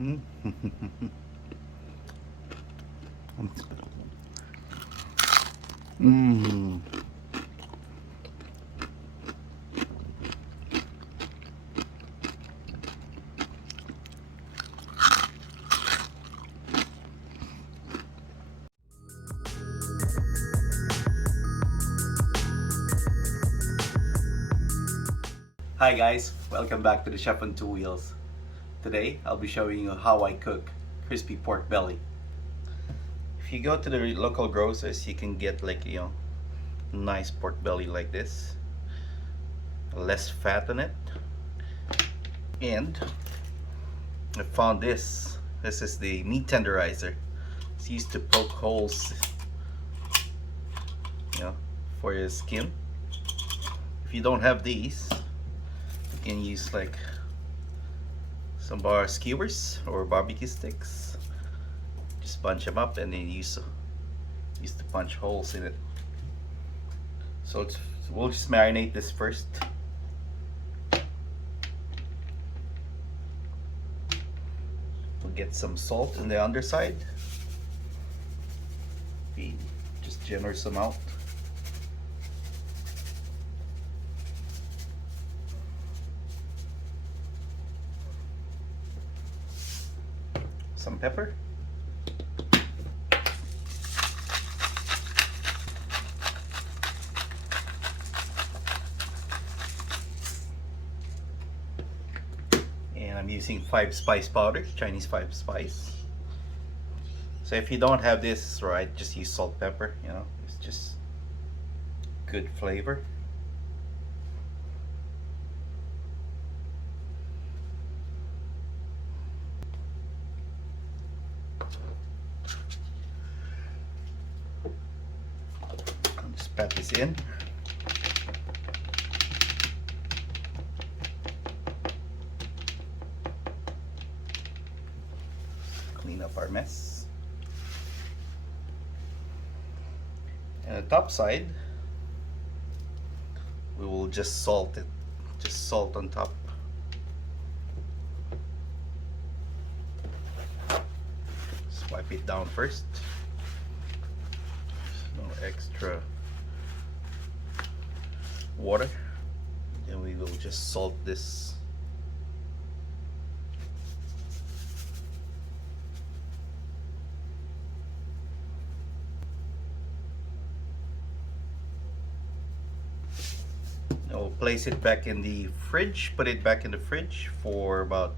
Mm. Mm. Hi guys, welcome back to the Chef on Two Wheels. Today I'll be showing you how I cook crispy pork belly. If you go to the local grocers, you can get nice pork belly like this, less fat on it. And I found this. This is the meat tenderizer. It's used to poke holes, for your skin. If you don't have these, you can use like some bar skewers or barbecue sticks. Just bunch them up and then use to punch holes in it. So we'll just marinate this first. We'll get some salt in the underside. Be just generous amount. Some pepper. And I'm using 5 spice powder, Chinese 5 spice. So if you don't have this, right, just use salt, pepper, it's just good flavor. Just pat this in. Clean up our mess. And the top side, we will just salt it. Just salt on top. Swipe it down first. No extra water. Then we will just salt this. We'll place it back in the fridge, put it back in the fridge for about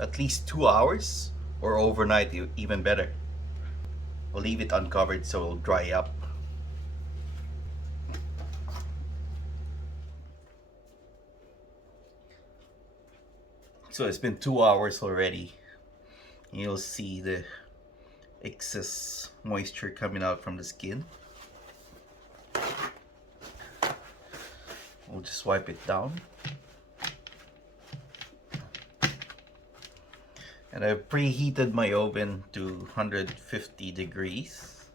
at least 2 hours, or overnight, even better. We'll leave it uncovered so it'll dry up. So it's been 2 hours already. You'll see the excess moisture coming out from the skin. We'll just wipe it down. And I've preheated my oven to 150 degrees.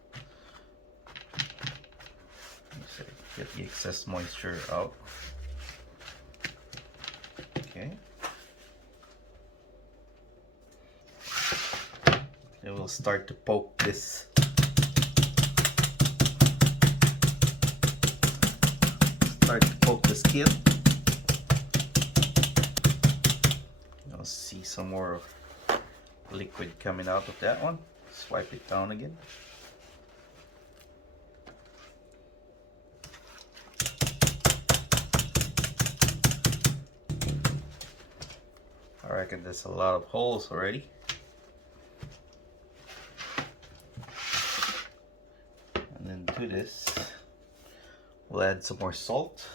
Get the excess moisture out. Okay. Then we'll start to poke this. Start to poke the skin. You'll see some more liquid coming out of that one. Swipe it down again. I reckon there's a lot of holes already. And then to this, we'll add some more salt.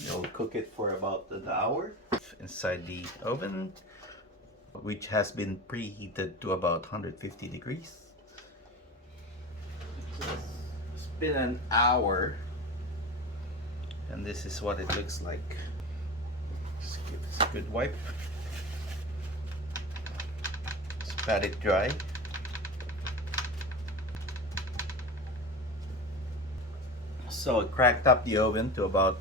You'll cook it for about an hour inside the oven, which has been preheated to about 150 degrees. So it's been an hour, and this is what it looks like. Just give this a good wipe. Just pat it dry. So I cracked up the oven to about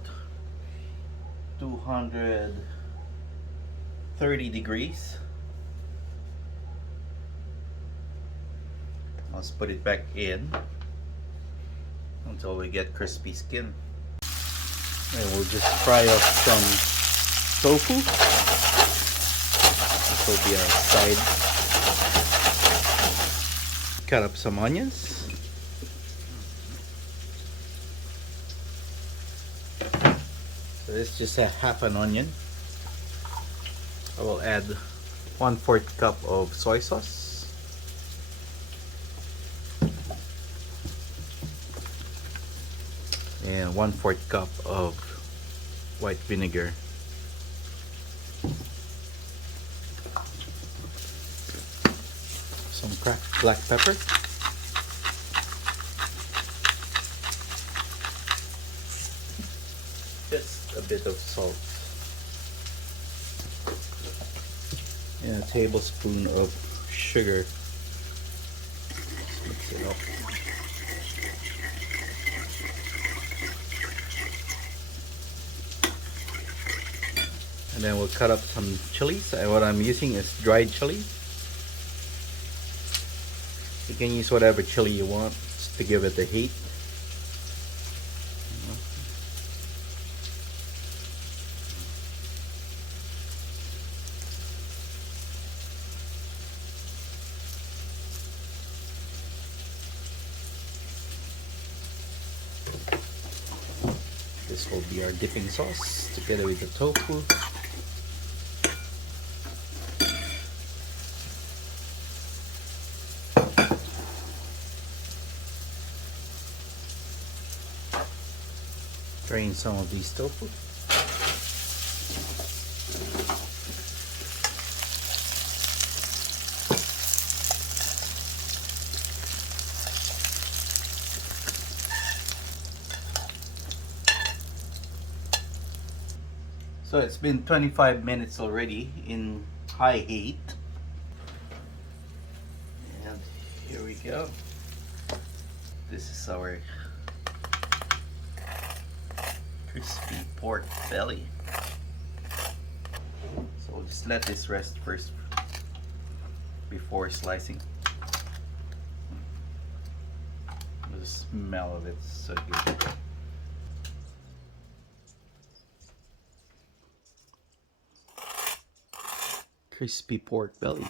230 degrees. Let's put it back in until we get crispy skin. And we'll just fry off some tofu. This will be our side. Cut up some onions. So this is just a half an onion. I will add 1/4 cup of soy sauce. And 1/4 cup of white vinegar. Some cracked black pepper. Just a bit of salt. And a tablespoon of sugar. Mix it up. And then we'll cut up some chilies. And what I'm using is dried chili. You can use whatever chili you want just to give it the heat. This will be our dipping sauce together with the tofu. Drain some of these tofu. So it's been 25 minutes already in high heat. And here we go. This is our crispy pork belly. So we'll just let this rest first before slicing. The smell of it's so good. Crispy pork belly.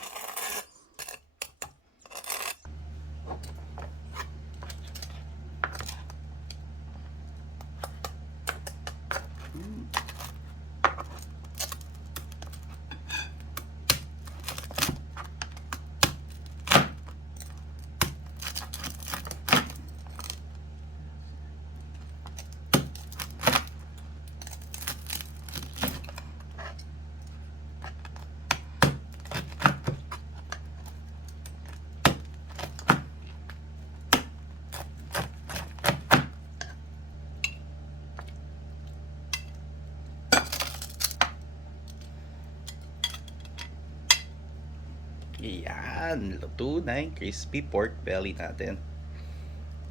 Yan, luto na yung crispy pork belly natin.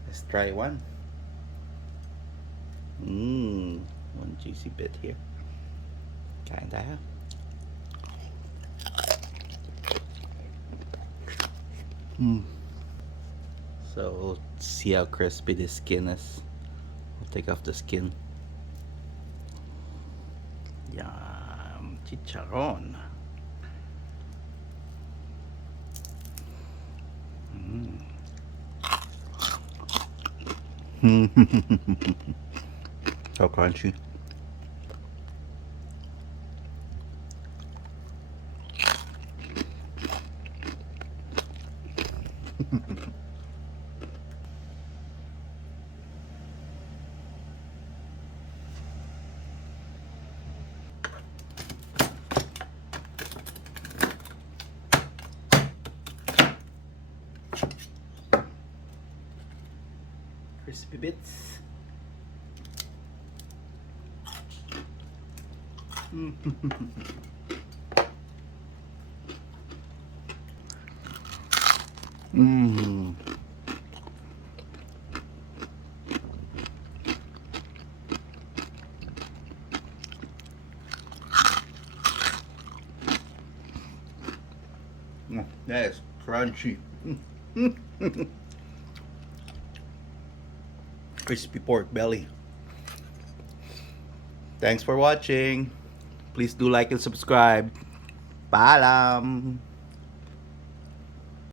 Let's try one. One juicy bit here. Kain tayo. So, let's see how crispy the skin is. I'll take off the skin. Yum, chicharron. So crunchy. Crispy bits. That is crunchy. Crispy pork belly. Thanks for watching. Please do like and subscribe. Paalam!